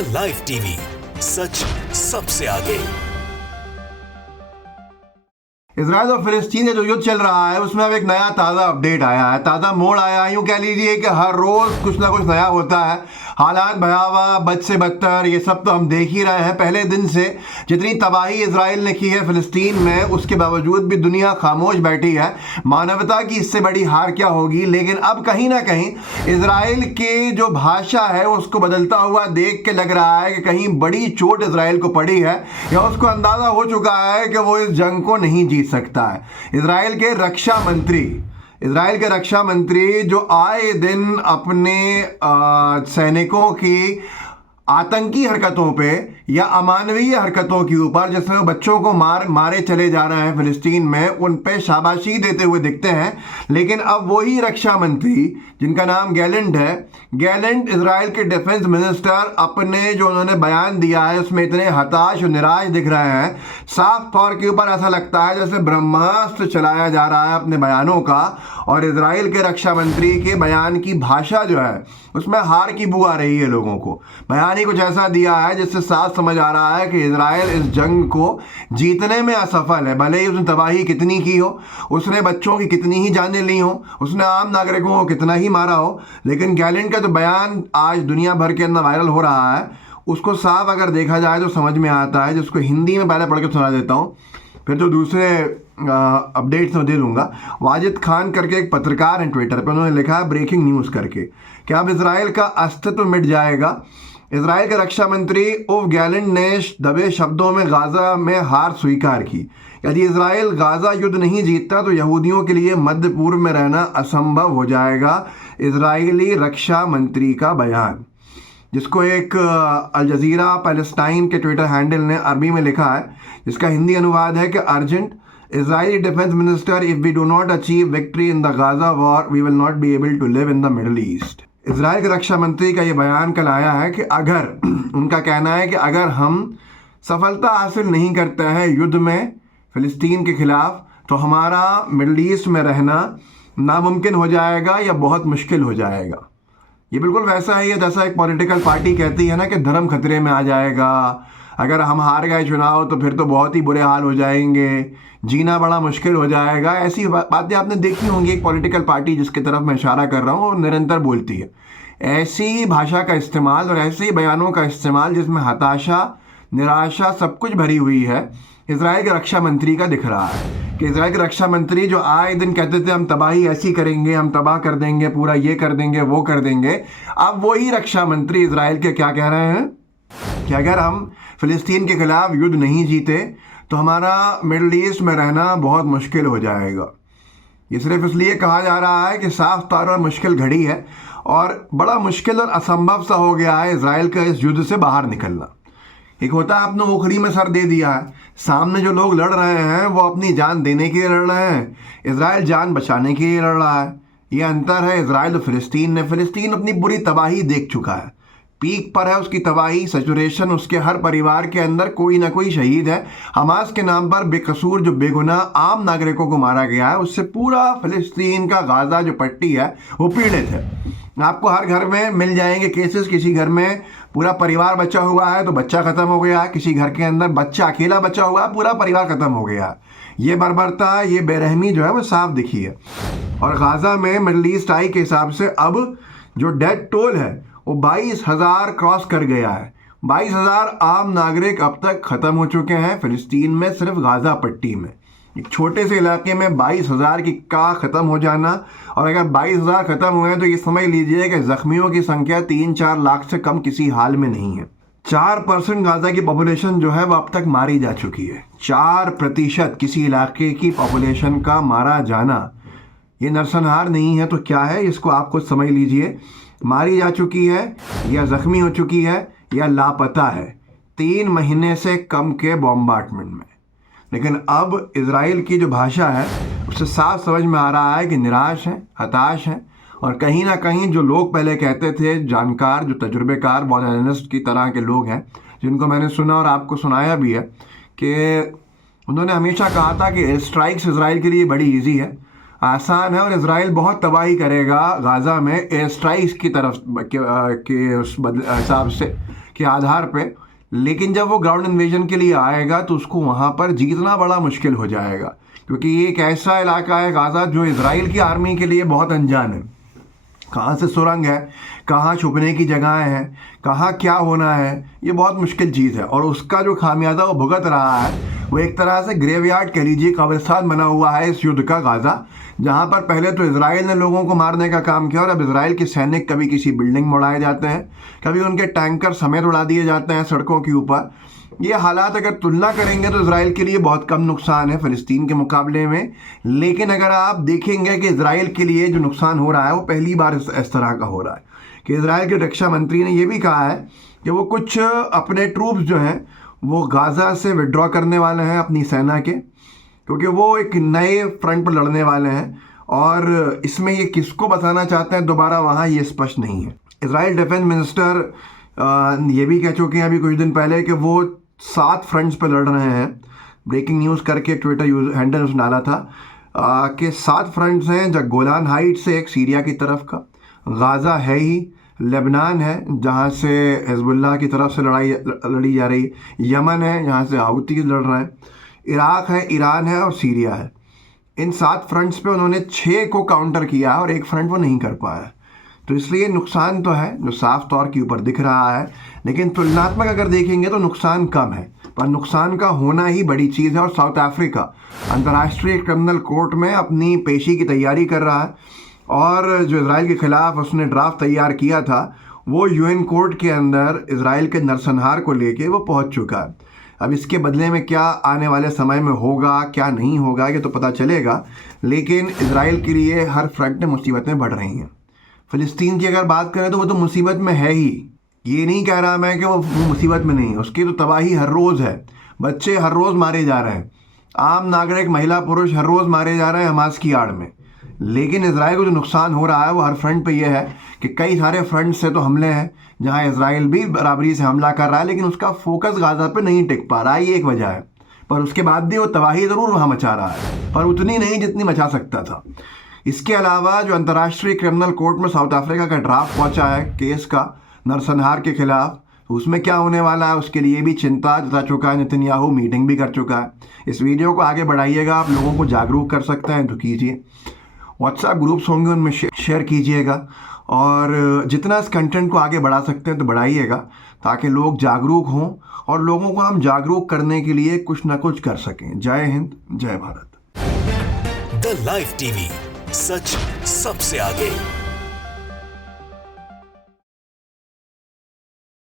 The live TV, सच सबसे आगे। Israel और फिलिस्तीन का जो युद्ध चल रहा है उसमें अब एक नया ताज़ा अपडेट आया है, ताज़ा मोड़ आया है। यूँ कह लीजिए कि हर रोज़ कुछ ना कुछ नया होता है। हालात भयावह, बद से बदतर, ये सब तो हम देख ही रहे हैं। पहले दिन से जितनी तबाही इजराइल ने की है फिलिस्तीन में, उसके बावजूद भी दुनिया खामोश बैठी है। मानवता की इससे बड़ी हार क्या होगी। लेकिन अब कहीं ना कहीं इजराइल की जो भाषा है उसको बदलता हुआ देख के लग रहा है कि कहीं बड़ी चोट इजराइल को पड़ी है, या उसको अंदाज़ा हो चुका है कि वो इस जंग को नहीं जीत सकता है। इजराइल के रक्षा मंत्री जो आए दिन अपने सैनिकों की आतंकी हरकतों पे या अमानवीय हरकतों के ऊपर, जिसमें वो बच्चों को मारे चले जा रहे हैं फिलिस्तीन में, उन पे शाबाशी देते हुए दिखते हैं। लेकिन अब वही रक्षा मंत्री जिनका नाम गैलेंट है, गैलेंट इजराइल के डिफेंस मिनिस्टर, अपने जो उन्होंने बयान दिया है उसमें इतने हताश और निराश दिख रहे हैं। साफ तौर के ऊपर ऐसा लगता है जैसे ब्रह्मास्त्र चलाया जा रहा है अपने बयानों का। और इजराइल के रक्षा मंत्री के बयान की भाषा जो है उसमें हार की बू आ रही है लोगों को। बयान ही कुछ ऐसा दिया है जिससे साफ समझ आ रहा है कि इजराइल इस जंग को जीतने में असफल है। भले ही उसने तबाही कितनी की हो, उसने बच्चों की कितनी ही जानें ली हो, उसने आम नागरिकों को कितना ही मारा हो, लेकिन गैलेंट का जो बयान आज दुनिया भर के अंदर वायरल हो रहा है उसको साफ अगर देखा जाए तो समझ में आता है। जिसको हिंदी में पहले पढ़ के सुना देता हूँ, फिर तो दूसरे अपडेट्स में दे दूंगा। वाजिद खान करके एक पत्रकार हैं ट्विटर पर, उन्होंने लिखा है ब्रेकिंग न्यूज़ करके कि अब इजराइल का अस्तित्व मिट जाएगा। इजराइल के रक्षा मंत्री ओव गैलेंट ने दबे शब्दों में गाजा में हार स्वीकार की। यदि इजराइल गाजा युद्ध नहीं जीतता तो यहूदियों के लिए मध्य पूर्व में रहना असंभव हो जाएगा। इजरायली रक्षा मंत्री का बयान, जिसको एक अल जजीरा पैलेस्टाइन के ट्विटर हैंडल ने अरबी में लिखा है, जिसका हिंदी अनुवाद है कि urgent Israeli defence minister, if we do not achieve victory in the Gaza war we will not be able to live in the Middle East. Israel के रक्षा मंत्री का ये बयान कल आया है कि अगर उनका कहना है कि अगर हम सफलता हासिल नहीं करते हैं युद्ध में फिलिस्तीन के खिलाफ तो हमारा मिडल ईस्ट में रहना नामुमकिन हो जाएगा या बहुत मुश्किल हो जाएगा। ये बिल्कुल वैसा ही है जैसा एक पॉलिटिकल पार्टी कहती है ना कि धर्म खतरे में आ जाएगा, अगर हम हार गए चुनाव तो फिर तो बहुत ही बुरे हाल हो जाएंगे, जीना बड़ा मुश्किल हो जाएगा। ऐसी बातें आपने देखी होंगी। एक पॉलिटिकल पार्टी जिसकी तरफ मैं इशारा कर रहा हूँ वो निरंतर बोलती है ऐसी भाषा का इस्तेमाल और ऐसे ही बयानों का इस्तेमाल जिसमें हताशा, निराशा सब कुछ भरी हुई है। इजराइल के रक्षा मंत्री का दिख रहा है कि इजराइल के रक्षा मंत्री जो आए दिन कहते थे हम तबाही ऐसी करेंगे, हम तबाह कर देंगे, पूरा ये कर देंगे, वो कर देंगे, अब वही रक्षा मंत्री इजराइल के क्या कह रहे हैं कि अगर हम फिलिस्तीन के खिलाफ युद्ध नहीं जीते तो हमारा मिडल ईस्ट में रहना बहुत मुश्किल हो जाएगा। ये सिर्फ इसलिए कहा जा रहा है कि साफ तौर पर मुश्किल घड़ी है और बड़ा मुश्किल और असंभव सा हो गया है इजराइल का इस युद्ध से बाहर निकलना। एक होता है आपने ओखली में सर दे दिया है, सामने जो लोग लड़ रहे हैं वो अपनी जान देने के लिए लड़ रहे हैं, इजराइल जान बचाने के लिए लड़ रहा है। ये अंतर है इजराइल और फिलिस्तीन में। फिलिस्तीन अपनी बुरी तबाही देख चुका है, पीक पर है उसकी तबाही, सैचुरेशन, उसके हर परिवार के अंदर कोई ना कोई शहीद है। हमास के नाम पर बेकसूर जो बेगुनाह आम नागरिकों को मारा गया है, उससे पूरा फिलिस्तीन का गाजा जो पट्टी है वो पीड़ित है। आपको हर घर में मिल जाएंगे केसेस, किसी घर में पूरा परिवार बचा हुआ है तो बच्चा खत्म हो गया है, किसी घर के अंदर बच्चा अकेला बचा हुआ है, पूरा परिवार खत्म हो गया है। ये बर्बरता, ये बेरहमी जो है वो साफ दिखी है। और गाजा में मिडल ईस्ट आई के हिसाब से अब जो डेथ टोल है वो 22,000 क्रॉस कर गया है। 22,000 आम नागरिक अब तक ख़त्म हो चुके हैं फिलिस्तीन में, सिर्फ गाज़ा पट्टी में। एक छोटे से इलाके में 22,000 की का ख़त्म हो जाना, और अगर 22,000 ख़त्म हुए तो ये समझ लीजिए कि ज़ख्मियों की संख्या 3-4 लाख से कम किसी हाल में नहीं है। 4% गाज़ा की पॉपुलेशन जो है वो अब तक मारी जा चुकी है। 4% किसी इलाके की पॉपुलेशन का मारा जाना ये नरसंहार नहीं है तो क्या है, इसको आप खुद समझ लीजिए। मारी जा चुकी है या ज़ख्मी हो चुकी है या लापता है 3 महीने से कम के बॉम्बार्डमेंट में। लेकिन अब इजराइल की जो भाषा है उससे साफ समझ में आ रहा है कि निराश हैं, हताश हैं, और कहीं ना कहीं जो लोग पहले कहते थे, जानकार, जो तजुर्बेकार वॉर एनालिस्ट की तरह के लोग हैं, जिनको मैंने सुना और आपको सुनाया भी है, कि उन्होंने हमेशा कहा था कि एयर स्ट्राइक्स इजराइल के लिए बड़ी ईजी है, आसान है और इजराइल बहुत तबाही करेगा गाज़ा में एयर स्ट्राइक्स की तरफ के उस हिसाब से के आधार पे, लेकिन जब वो ग्राउंड इन्वेजन के लिए आएगा तो उसको वहाँ पर जीतना बड़ा मुश्किल हो जाएगा, क्योंकि ये एक ऐसा इलाका है गाज़ा जो इजराइल की आर्मी के लिए बहुत अनजान है। कहाँ से सुरंग है, कहाँ छुपने की जगह है, कहाँ क्या होना है, ये बहुत मुश्किल चीज़ है। और उसका जो खामियाजा वो भुगत रहा है, वो एक तरह से ग्रेवयार्ड कह लीजिए, कब्रिस्तान बना हुआ है इस युद्ध का गाज़ा, जहाँ पर पहले तो इजराइल ने लोगों को मारने का काम किया और अब इजराइल के सैनिक कभी किसी बिल्डिंग में उड़ाए जाते हैं, कभी उनके टैंकर समेत उड़ा दिए जाते हैं सड़कों के ऊपर। ये हालात अगर तुलना करेंगे तो इजराइल के लिए बहुत कम नुकसान है फ़लस्तीन के मुकाबले में, लेकिन अगर आप देखेंगे कि इजराइल के लिए जो नुकसान हो रहा है वो पहली बार इस तरह का हो रहा है कि इजराइल के रक्षा मंत्री ने यह भी कहा है कि वो कुछ अपने ट्रूप्स जो हैं वो गाज़ा से विड्रॉ करने वाले हैं अपनी सेना के, क्योंकि वो एक नए फ्रंट पर लड़ने वाले हैं। और इसमें ये किसको बताना चाहते हैं दोबारा वहाँ ये स्पष्ट नहीं है। इजराइल डिफेंस मिनिस्टर ये भी कह चुके हैं अभी कुछ दिन पहले कि वो 7 फ्रंट्स पर लड़ रहे हैं। ब्रेकिंग न्यूज़ करके ट्विटर हैंडल उसने डाला था कि 7 फ्रंट्स हैं, जो गोलान हाइट्स से एक सीरिया की तरफ का, गाज़ा है ही, लेबनान है जहाँ से हिजबुल्लाह की तरफ से लड़ाई लड़ी जा रही है, यमन है जहाँ से हाउती लड़ रहे हैं, इराक़ है, ईरान है और सीरिया है। इन 7 फ्रंट्स पे उन्होंने 6 को काउंटर किया और एक फ्रंट वो नहीं कर पाया। तो इसलिए नुकसान तो है जो साफ तौर के ऊपर दिख रहा है, लेकिन तुलनात्मक अगर देखेंगे तो नुकसान कम है, पर नुकसान का होना ही बड़ी चीज़ है। और साउथ अफ्रीका अंतर्राष्ट्रीय क्रिमिनल कोर्ट में अपनी पेशी की तैयारी कर रहा है, और जो इजराइल के ख़िलाफ़ उसने ड्राफ्ट तैयार किया था वो यूएन कोर्ट के अंदर इजराइल के नरसंहार को लेके वो पहुंच चुका है। अब इसके बदले में क्या आने वाले समय में होगा, क्या नहीं होगा, ये तो पता चलेगा, लेकिन इजराइल के लिए हर फ्रंट में मुसीबतें बढ़ रही हैं। फ़लस्तीन की अगर बात करें तो वो तो मुसीबत में है ही, ये नहीं कह रहा मैं कि वो मुसीबत में नहीं है, उसकी तो तबाही हर रोज़ है। बच्चे हर रोज़ मारे जा रहे हैं, आम नागरिक, महिला, पुरुष हर रोज़ मारे जा रहे हैं हमास की आड़ में। लेकिन इजराइल को जो नुकसान हो रहा है वो हर फ्रंट पे ये है कि कई सारे फ्रंट से तो हमले हैं जहां इजराइल भी बराबरी से हमला कर रहा है, लेकिन उसका फोकस गाज़ा पे नहीं टिक पा रहा है, ये एक वजह है। पर उसके बाद भी वो तबाही ज़रूर वहाँ मचा रहा है, पर उतनी नहीं जितनी मचा सकता था। इसके अलावा जो अंतर्राष्ट्रीय क्रिमिनल कोर्ट में साउथ अफ्रीका का ड्राफ्ट पहुँचा है केस का नरसंहार के खिलाफ, उसमें क्या होने वाला है उसके लिए भी चिंता जता चुका है नेतन्याहू, मीटिंग भी कर चुका है। इस वीडियो को आगे बढ़ाइएगा, आप लोगों को जागरूक कर सकते हैं तो कीजिए। व्हाट्सएप ग्रुप्स होंगे उनमें शेयर कीजिएगा, और जितना इस कंटेंट को आगे बढ़ा सकते हैं तो बढ़ाइएगा, ताकि लोग जागरूक हों और लोगों को हम जागरूक करने के लिए कुछ ना कुछ कर सकें। जय हिंद, जय भारत। द लाइव टीवी, सच सबसे आगे।